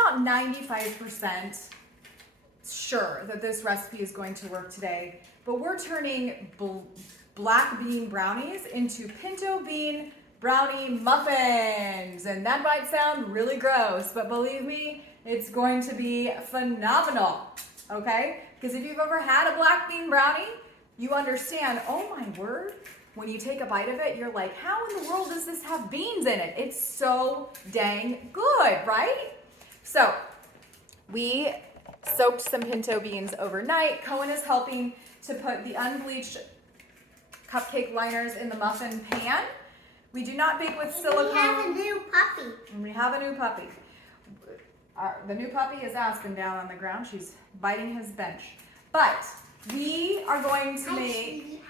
about 95% sure that this recipe is going to work today, but we're turning black bean brownies into pinto bean brownie muffins. And that might sound really gross, but believe me, it's going to be phenomenal, okay? Because if you've ever had a black bean brownie, you understand, oh my word, when you take a bite of it, you're like, how in the world does this have beans in it? It's so dang good, right? So we soaked some pinto beans overnight. Cohen is helping to put the unbleached cupcake liners in the muffin pan. We do not bake with silicone. We have a new puppy. And we have a new puppy. The new puppy is Aspen down on the ground. She's biting his bench. But we are going to make...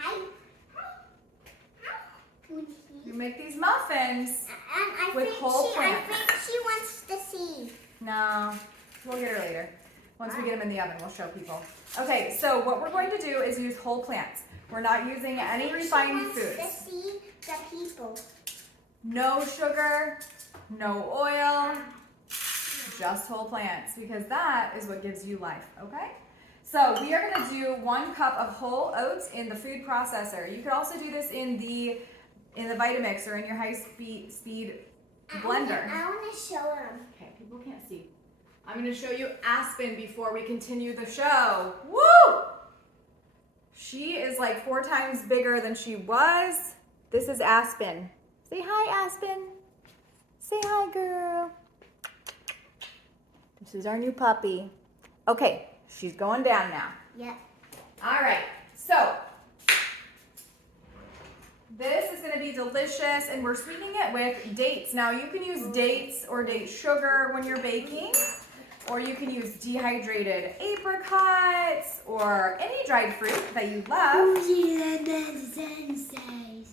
You make these muffins with whole plants. I think she wants to see. No, we'll get her later. Once we get them in the oven, we'll show people. Okay, so what we're going to do is use whole plants. We're not using any refined foods. To see the people. No sugar, no oil, just whole plants, because that is what gives you life, okay? So we are going to do 1 cup of whole oats in the food processor. You could also do this in the Vitamix or in your high-speed blender. I want to show them. Okay, people can't see. I'm going to show you Aspen before we continue the show. Woo! She is like 4 times bigger than she was. This is Aspen. Say hi, Aspen. Say hi, girl. This is our new puppy. Okay, she's going down now. Yep. All right, so this is going to be delicious, and we're sweetening it with dates. Now, you can use dates or date sugar when you're baking, or you can use dehydrated apricots or any dried fruit that you love.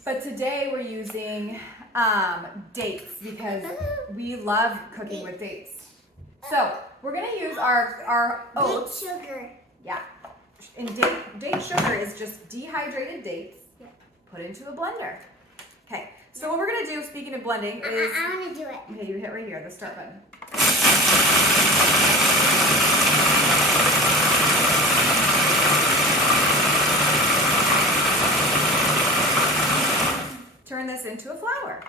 But today we're using dates because we love cooking with dates. So we're going to use our oats. Date sugar. Yeah. And date sugar is just dehydrated dates. Put into a blender. Okay, so what we're gonna do, speaking of blending, is... I wanna do it. Okay, you hit right here, the start button. Turn this into a flour.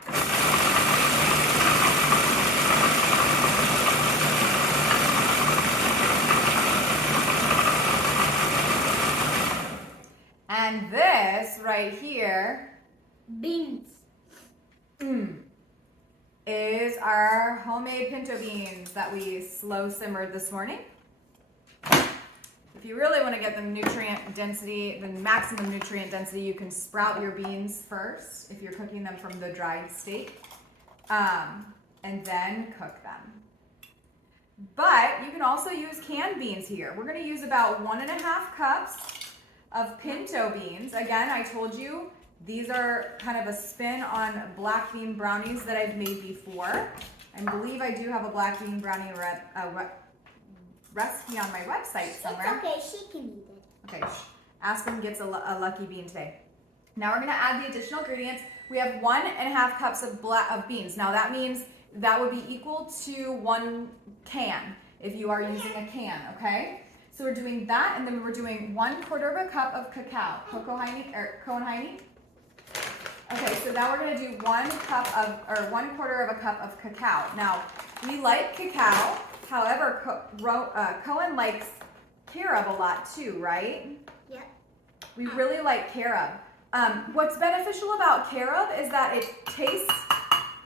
And this right here Beans. Is our homemade pinto beans that we slow simmered this morning. If you really want to get the nutrient density, the maximum nutrient density, you can sprout your beans first if you're cooking them from the dried state, and then cook them. But you can also use canned beans here. We're going to use about 1.5 cups of pinto beans. Again, I told you these are kind of a spin on black bean brownies that I've made before. I believe I do have a black bean brownie recipe on my website somewhere. It's okay, she can eat it. Okay, Aspen gets a lucky bean today. Now we're gonna add the additional ingredients. We have 1.5 cups of beans. Now that means that would be equal to 1 can if you are using a can, okay? So we're doing that, and then we're doing 1/4 cup of cacao. Cohen. Okay, so now we're gonna do 1/4 cup of cacao. Now, we like cacao, however, Cohen likes carob a lot too, right? Yep. We really like carob. What's beneficial about carob is that it tastes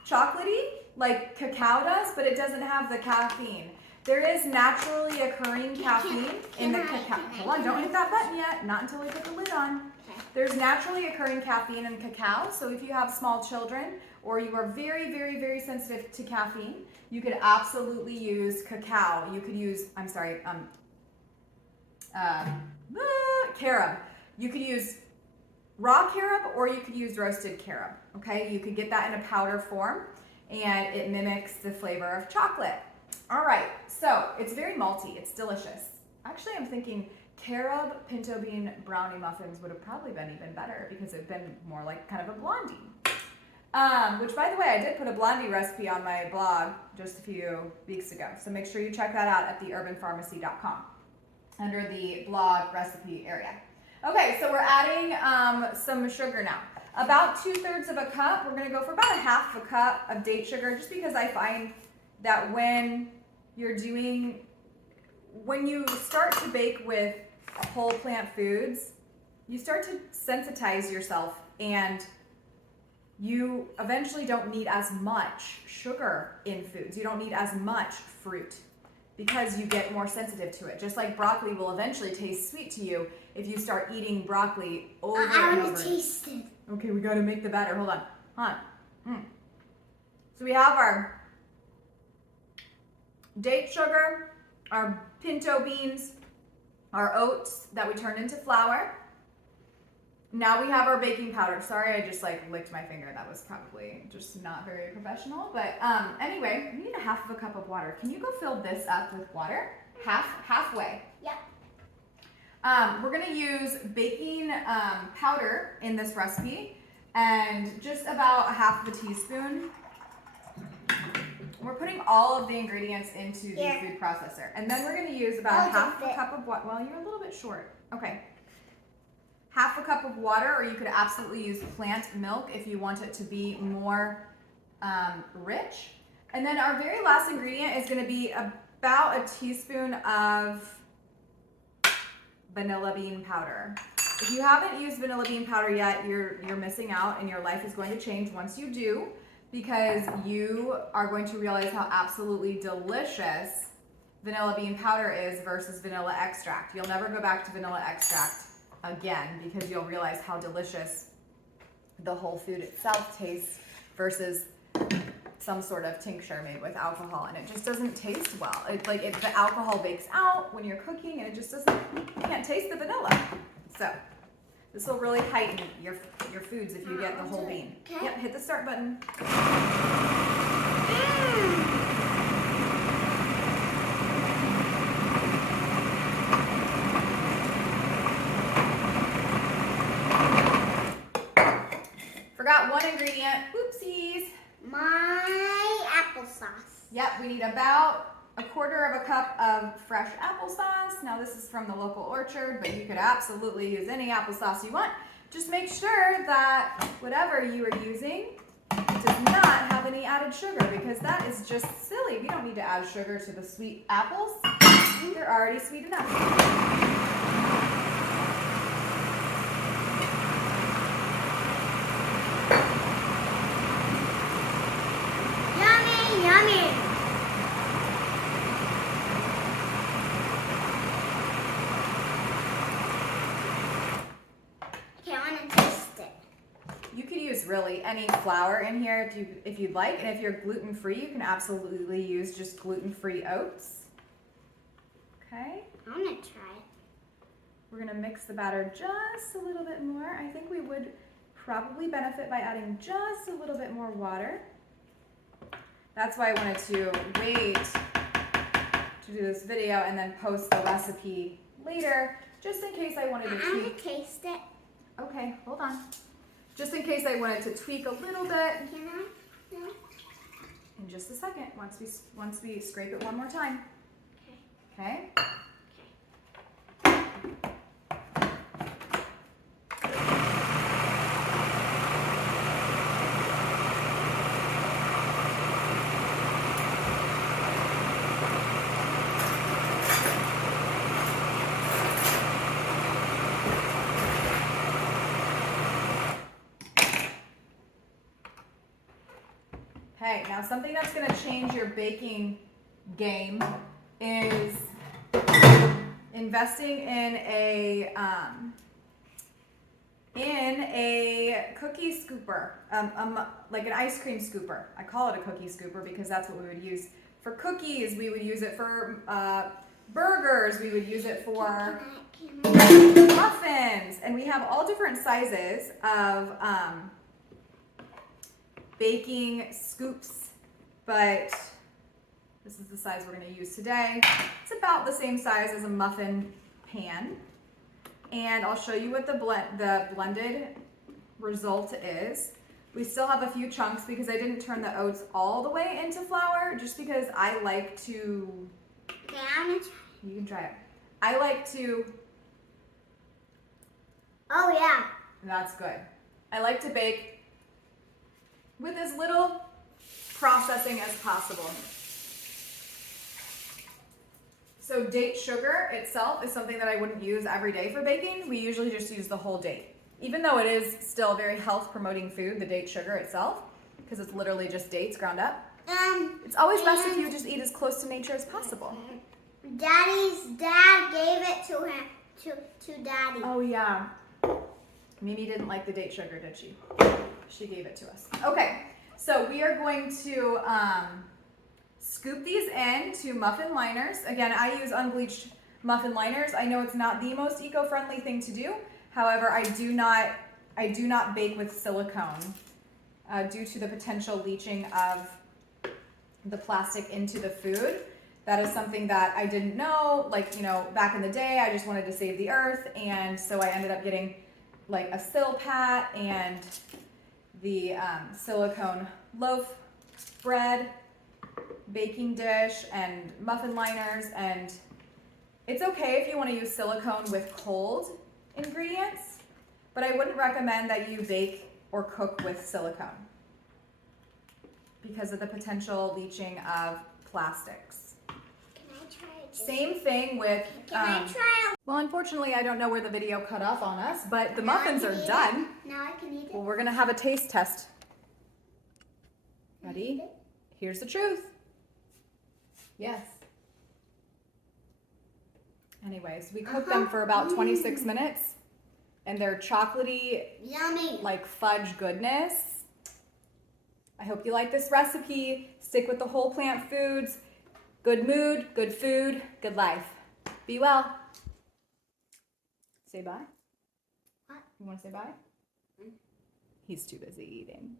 chocolatey like cacao does, but it doesn't have the caffeine. There is naturally occurring caffeine in the cacao. Hold on, don't hit that button yet. Not until we put the lid on. There's naturally occurring caffeine in cacao, so if you have small children or you are very, very, very sensitive to caffeine, you could absolutely use cacao. You could use, carob. You could use raw carob or you could use roasted carob, okay? You could get that in a powder form and it mimics the flavor of chocolate. All right, so it's very malty, it's delicious. Actually, I'm thinking carob pinto bean brownie muffins would have probably been even better because it'd been more like kind of a blondie. Which, by the way, I did put a blondie recipe on my blog just a few weeks ago. So make sure you check that out at theurbanpharmacy.com under the blog recipe area. Okay, so we're adding some sugar now. About 2/3 of a cup. We're going to go for about a half a cup of date sugar, just because I find that when you start to bake with whole plant foods, you start to sensitize yourself, and you eventually don't need as much sugar in foods. You don't need as much fruit because you get more sensitive to it. Just like broccoli will eventually taste sweet to you if you start eating broccoli over and over. I want to taste it. Okay, we got to make the batter. Hold on. So we have our date sugar, our pinto beans, our oats that we turned into flour. Now we have our baking powder. Sorry, I just licked my finger. That was probably just not very professional. But anyway, we need a half of a cup of water. Can you go fill this up with water? Halfway. Yep. We're gonna use baking powder in this recipe, and just about a half of a teaspoon. We're putting all of the ingredients into the food processor, and then we're gonna use about half a cup of water. Well, you're a little bit short. Okay. Half a cup of water, or you could absolutely use plant milk if you want it to be more rich. And then our very last ingredient is gonna be about a teaspoon of vanilla bean powder. If you haven't used vanilla bean powder yet, you're missing out, and your life is going to change once you do, because you are going to realize how absolutely delicious vanilla bean powder is versus vanilla extract. You'll never go back to vanilla extract again, because you'll realize how delicious the whole food itself tastes versus some sort of tincture made with alcohol, and it just doesn't taste well. The alcohol bakes out when you're cooking, and it just doesn't, you can't taste the vanilla. So this will really heighten your foods if you get the whole bean. Okay. Yep, hit the start button. Forgot one ingredient. Oopsies. My applesauce. Yep, we need about a quarter of a cup of fresh applesauce. Now this is from the local orchard, but you could absolutely use any applesauce you want. Just make sure that whatever you are using does not have any added sugar, because that is just silly. We don't need to add sugar to the sweet apples. They're already sweet enough. Really any flour in here if you'd like, and if you're gluten-free, you can absolutely use just gluten-free oats. Okay, I want to try. We're gonna mix the batter just a little bit more. I think we would probably benefit by adding just a little bit more water. That's why I wanted to wait to do this video and then post the recipe later, just in case I wanted to tweak. I'm gonna taste it. Okay, hold on. Just in case I wanted to tweak a little bit. Can I? No. In just a second, once we scrape it one more time. Okay. Okay, now something that's going to change your baking game is investing in a cookie scooper, like an ice cream scooper. I call it a cookie scooper because that's what we would use for cookies. We would use it for burgers. We would use it for muffins, and we have all different sizes of baking scoops, but this is the size we're going to use today. It's about the same size as a muffin pan, and I'll show you what the blended result is. We still have a few chunks because I didn't turn the oats all the way into flour, just because I like to... Okay, I'm gonna try. You can try it. I like to... Oh yeah. That's good. I like to bake with as little processing as possible. So date sugar itself is something that I wouldn't use every day for baking. We usually just use the whole date. Even though it is still a very health promoting food, the date sugar itself, because it's literally just dates ground up. It's always best if you just eat as close to nature as possible. Daddy's dad gave it to him, to Daddy. Oh yeah. Mimi didn't like the date sugar, did she? She gave it to us. Okay, so we are going to scoop these into muffin liners. Again, I use unbleached muffin liners. I know it's not the most eco-friendly thing to do. However, I do not bake with silicone due to the potential leaching of the plastic into the food. That is something that I didn't know. Like, you know, back in the day, I just wanted to save the earth, and so I ended up getting like a Silpat and the silicone loaf bread, baking dish, and muffin liners. And it's okay if you want to use silicone with cold ingredients, but I wouldn't recommend that you bake or cook with silicone because of the potential leaching of plastics. Can I try it? Same thing with, Can I try well, unfortunately, I don't know where the video cut off on us, but the muffins are done. Now I can eat it. Well, we're gonna have a taste test. Ready? Here's the truth. Yes. Anyways, we cooked them for about 26 minutes, and they're chocolatey, Yummy. like fudge goodness. I hope you like this recipe. Stick with the whole plant foods. Good mood, good food, good life. Be well. Say bye. What? You want to say bye? He's too busy eating.